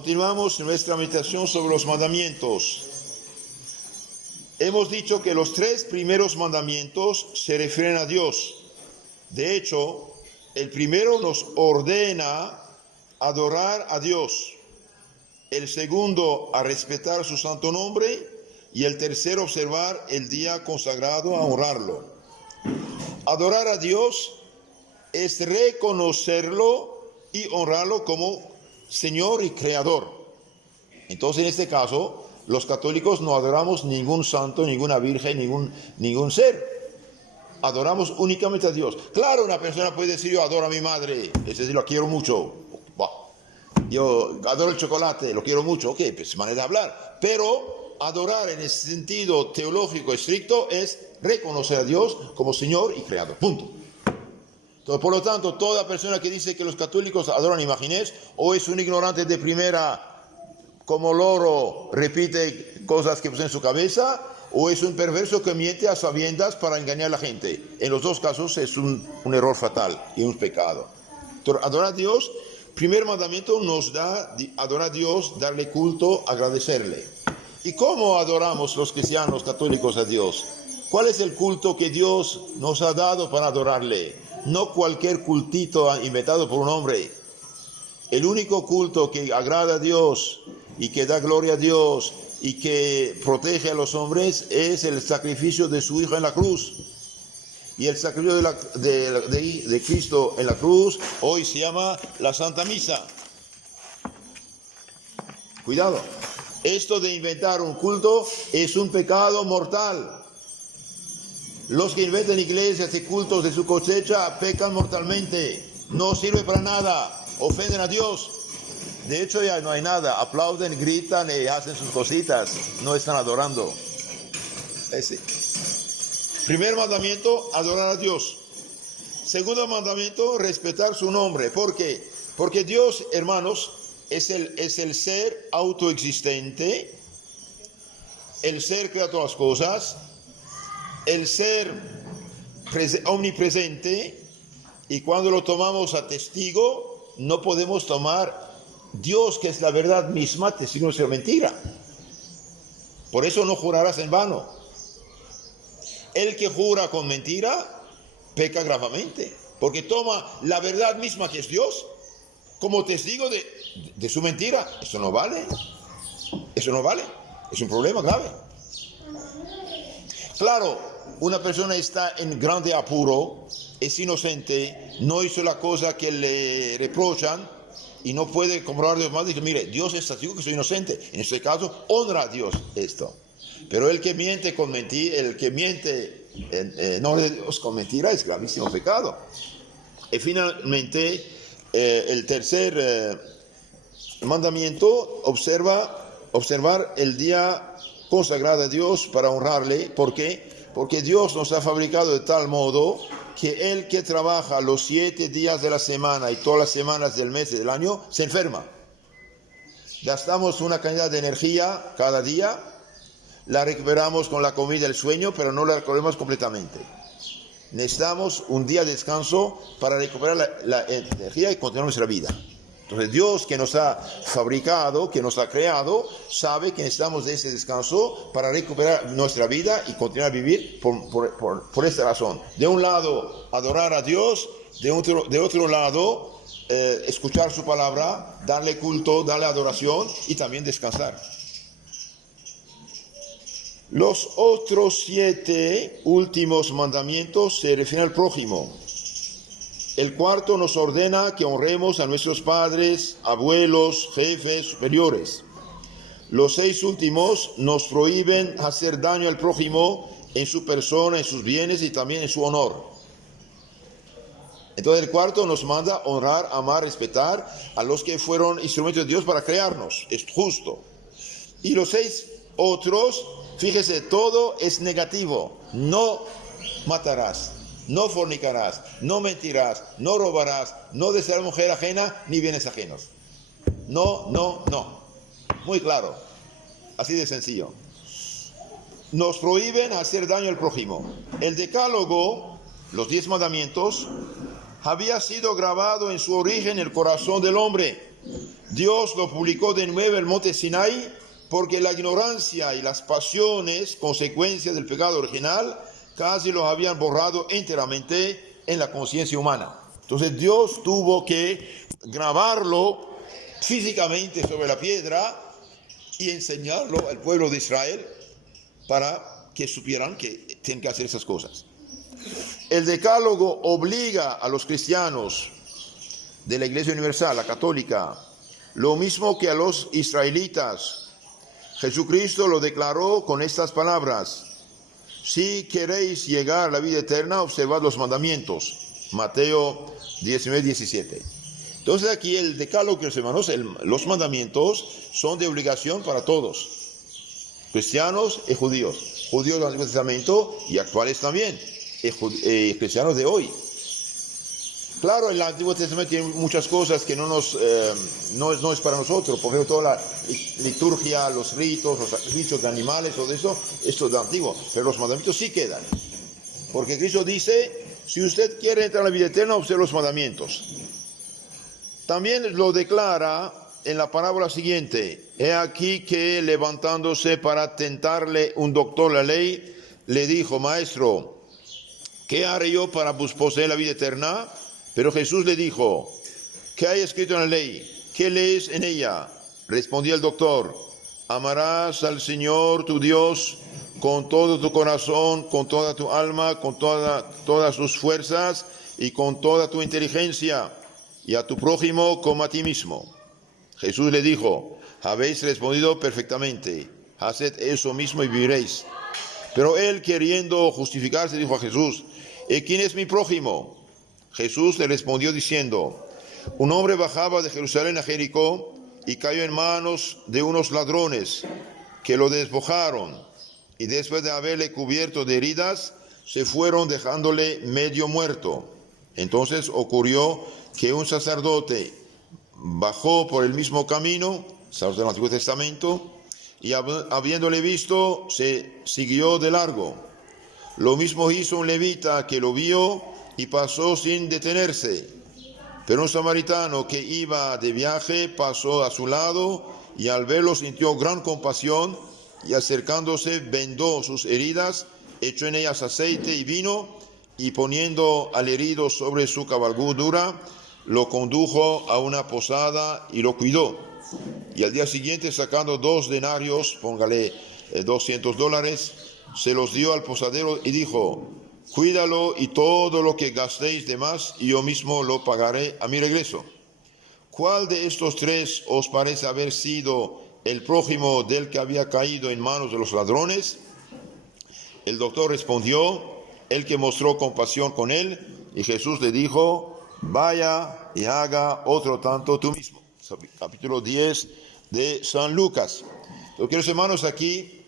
Continuamos nuestra meditación sobre los mandamientos. Hemos dicho que los 3 primeros mandamientos se refieren a Dios. De hecho, el primero nos ordena adorar a Dios, el segundo a respetar su santo nombre y el tercero observar el día consagrado a honrarlo. Adorar a Dios es reconocerlo y honrarlo como Señor y Creador. Entonces, en este caso, los católicos no adoramos ningún santo, ninguna virgen, ningún ser. Adoramos únicamente a Dios. Claro, una persona puede decir, yo adoro a mi madre, es decir, lo quiero mucho. Yo adoro el chocolate, lo quiero mucho. Ok, pues manera de hablar. Pero adorar en el sentido teológico estricto es reconocer a Dios como Señor y Creador. Punto. Entonces, por lo tanto, toda persona que dice que los católicos adoran imágenes, o es un ignorante de primera, como loro, repite cosas que posee en su cabeza, o es un perverso que miente a sabiendas para engañar a la gente. En los dos casos es un error fatal y un pecado. Entonces, adorar a Dios, primer mandamiento nos da, adorar a Dios, darle culto, agradecerle. ¿Y cómo adoramos los cristianos católicos a Dios? ¿Cuál es el culto que Dios nos ha dado para adorarle? No cualquier cultito inventado por un hombre. El único culto que agrada a Dios y que da gloria a Dios y que protege a los hombres es el sacrificio de su Hijo en la cruz. Y el sacrificio de Cristo en la cruz hoy se llama la Santa Misa. Cuidado, esto de inventar un culto es un pecado mortal. Los que inventan iglesias y cultos de su cosecha pecan mortalmente. No sirve para nada, ofenden a Dios. De hecho, ya no hay nada. Aplauden, gritan y hacen sus cositas. No están adorando. Primer mandamiento, adorar a Dios. Segundo mandamiento, respetar su nombre. ¿Por qué? Porque Dios, hermanos, es el ser autoexistente, el ser crea todas las cosas, el ser omnipresente, y cuando lo tomamos a testigo, no podemos tomar Dios, que es la verdad misma, testigo de ser mentira. Por eso no jurarás en vano. El que jura con mentira, peca gravemente, porque toma la verdad misma, que es Dios, como testigo de su mentira. Eso no vale. Eso no vale. Es un problema grave. Claro, una persona está en grande apuro, es inocente, no hizo la cosa que le reprochan y no puede comprobar de más. Dice, mire, Dios es testigo que soy inocente. En este caso, honra a Dios esto. Pero el que miente con mentira, el que miente no de Dios con mentira, es gravísimo pecado. Y finalmente, el tercer mandamiento, observar el día consagrado a Dios para honrarle. ¿Por qué? Porque Dios nos ha fabricado de tal modo que el que trabaja los 7 días de la semana y todas las semanas del mes y del año se enferma. Gastamos una cantidad de energía cada día, la recuperamos con la comida y el sueño, pero no la recuperamos completamente. Necesitamos un día de descanso para recuperar la energía y continuar nuestra vida. Entonces Dios, que nos ha fabricado, que nos ha creado, sabe que necesitamos de ese descanso para recuperar nuestra vida y continuar a vivir por esta razón. De un lado, adorar a Dios, de otro lado, escuchar su palabra, darle culto, darle adoración y también descansar. Los otros 7 últimos mandamientos se refieren al prójimo. El cuarto nos ordena que honremos a nuestros padres, abuelos, jefes, superiores. Los 6 últimos nos prohíben hacer daño al prójimo en su persona, en sus bienes y también en su honor. Entonces el cuarto nos manda honrar, amar, respetar a los que fueron instrumentos de Dios para crearnos. Es justo. Y los 6 otros, fíjese, todo es negativo. No matarás, no fornicarás, no mentirás, no robarás, no desearás mujer ajena ni bienes ajenos. No, no, no. Muy claro. Así de sencillo. Nos prohíben hacer daño al prójimo. El decálogo, los 10 mandamientos, había sido grabado en su origen en el corazón del hombre. Dios lo publicó de nuevo en el monte Sinai porque la ignorancia y las pasiones, consecuencias del pecado original, casi los habían borrado enteramente en la conciencia humana. Entonces Dios tuvo que grabarlo físicamente sobre la piedra y enseñarlo al pueblo de Israel para que supieran que tienen que hacer esas cosas. El decálogo obliga a los cristianos de la Iglesia Universal, la católica, lo mismo que a los israelitas. Jesucristo lo declaró con estas palabras: si queréis llegar a la vida eterna, observad los mandamientos. Mateo 19:17. Entonces aquí el decálogo, hermanos, los mandamientos son de obligación para todos, cristianos y judíos. Judíos del Antiguo Testamento y actuales también, cristianos de hoy. Claro, el Antiguo Testamento tiene muchas cosas que no es para nosotros. Por ejemplo, toda la liturgia, los ritos, los sacrificios de animales, todo eso, esto es de antiguo. Pero los mandamientos sí quedan. Porque Cristo dice, si usted quiere entrar a la vida eterna, observe los mandamientos. También lo declara en la parábola siguiente: he aquí que, levantándose para tentarle un doctor la ley, le dijo: maestro, ¿qué haré yo para poseer la vida eterna? Pero Jesús le dijo: ¿qué hay escrito en la ley? ¿Qué lees en ella? Respondió el doctor: amarás al Señor tu Dios con todo tu corazón, con toda tu alma, con todas tus fuerzas y con toda tu inteligencia, y a tu prójimo como a ti mismo. Jesús le dijo: habéis respondido perfectamente, haced eso mismo y viviréis. Pero él, queriendo justificarse, dijo a Jesús: ¿y quién es mi prójimo? Jesús le respondió diciendo: un hombre bajaba de Jerusalén a Jericó y cayó en manos de unos ladrones que lo despojaron, y después de haberle cubierto de heridas, se fueron dejándole medio muerto. Entonces ocurrió que un sacerdote bajó por el mismo camino, sacerdote del Antiguo Testamento, y habiéndole visto, se siguió de largo. Lo mismo hizo un levita que lo vio y pasó sin detenerse. Pero un samaritano que iba de viaje pasó a su lado y al verlo sintió gran compasión, y acercándose vendó sus heridas, echó en ellas aceite y vino, y poniendo al herido sobre su cabalgadura, lo condujo a una posada y lo cuidó. Y al día siguiente, sacando 2 denarios, póngale $200, se los dio al posadero y dijo: cuídalo, y todo lo que gastéis de más, y yo mismo lo pagaré a mi regreso. ¿Cuál de estos 3 os parece haber sido el prójimo del que había caído en manos de los ladrones? El doctor respondió: el que mostró compasión con él. Y Jesús le dijo: vaya y haga otro tanto tú mismo. Capítulo 10 de San Lucas. Queridos hermanos, aquí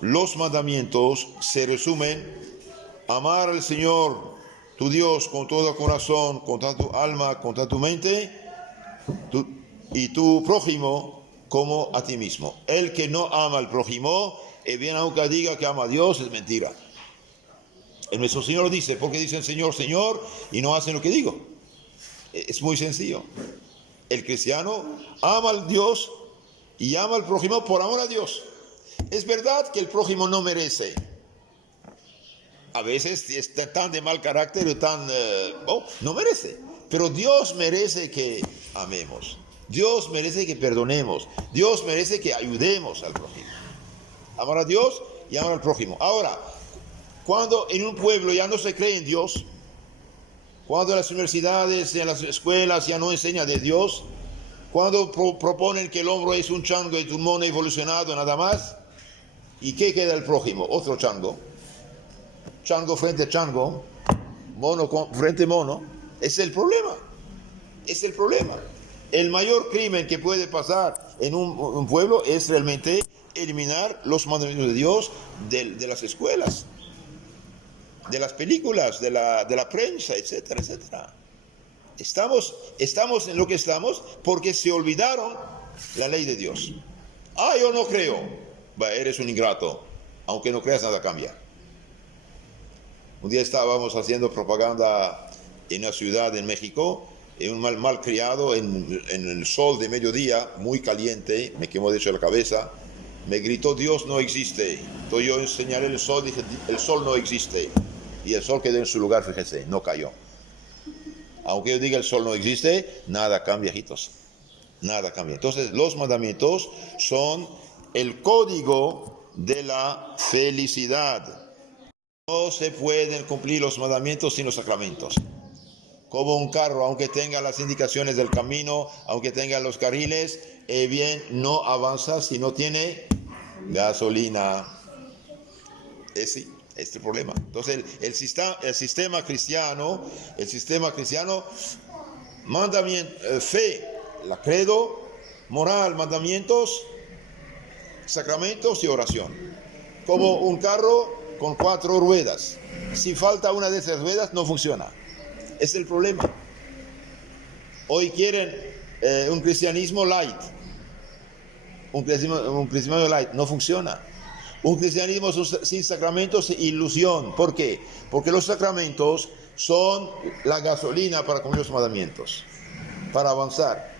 los mandamientos se resumen: amar al Señor tu Dios con todo tu corazón, con toda tu alma, con toda tu mente, y tu prójimo como a ti mismo. El que no ama al prójimo, bien aunque diga que ama a Dios, es mentira. El nuestro Señor dice: porque dicen Señor, Señor, y no hacen lo que digo. Es muy sencillo. El cristiano ama al Dios y ama al prójimo por amor a Dios. Es verdad que el prójimo no merece. A veces está tan de mal carácter y no merece. Pero Dios merece que amemos. Dios merece que perdonemos. Dios merece que ayudemos al prójimo. Amar a Dios y amar al prójimo. Ahora, cuando en un pueblo ya no se cree en Dios, cuando en las universidades, en las escuelas ya no enseñan de Dios, cuando proponen que el hombre es un chango y un mono evolucionado nada más, ¿y qué queda el prójimo? Otro chango. Chango frente a chango, mono frente a mono. Es el problema. Es el problema. El mayor crimen que puede pasar en un pueblo es realmente eliminar los mandamientos de Dios de las escuelas, de las películas, de la prensa, etcétera, etcétera. Estamos en lo que estamos porque se olvidaron la ley de Dios. Yo no creo. Eres un ingrato. Aunque no creas, nada cambia. Un día estábamos haciendo propaganda en una ciudad en México un mal criado en el sol de mediodía, muy caliente, me quemó de hecho la cabeza, me gritó, Dios no existe. Entonces yo señalé el sol, dije, el sol no existe. Y el sol quedó en su lugar, fíjese, no cayó. Aunque yo diga el sol no existe, nada cambia, hijitos. Nada cambia. Entonces los mandamientos son el código de la felicidad. No se pueden cumplir los mandamientos sin los sacramentos. Como un carro, aunque tenga las indicaciones del camino, aunque tenga los carriles, bien, no avanza si no tiene gasolina. Este es el problema. Entonces el sistema cristiano, mandamiento, fe, la credo, moral, mandamientos, sacramentos y oración. Como un carro con 4 ruedas. Si falta una de esas ruedas, no funciona. Es el problema. Hoy quieren un cristianismo light. Un cristianismo light no funciona. Un cristianismo sin sacramentos es ilusión. ¿Por qué? Porque los sacramentos son la gasolina para cumplir los mandamientos, para avanzar.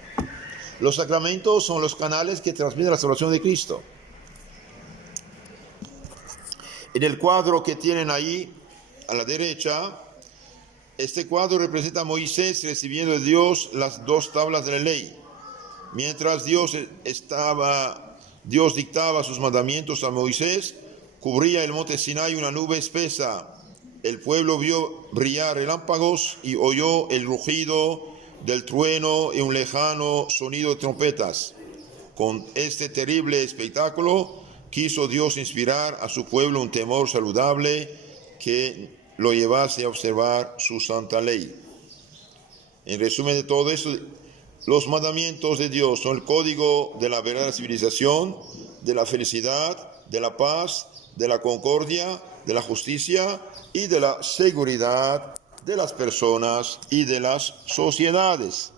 Los sacramentos son los canales que transmiten la salvación de Cristo. En el cuadro que tienen ahí a la derecha, este cuadro representa a Moisés recibiendo de Dios las 2 tablas de la ley. Mientras Dios dictaba sus mandamientos a Moisés, cubría el monte Sinai una nube espesa. El pueblo vio brillar relámpagos y oyó el rugido del trueno y un lejano sonido de trompetas. Con este terrible espectáculo quiso Dios inspirar a su pueblo un temor saludable que lo llevase a observar su santa ley. En resumen de todo esto, los mandamientos de Dios son el código de la verdadera civilización, de la felicidad, de la paz, de la concordia, de la justicia y de la seguridad de las personas y de las sociedades.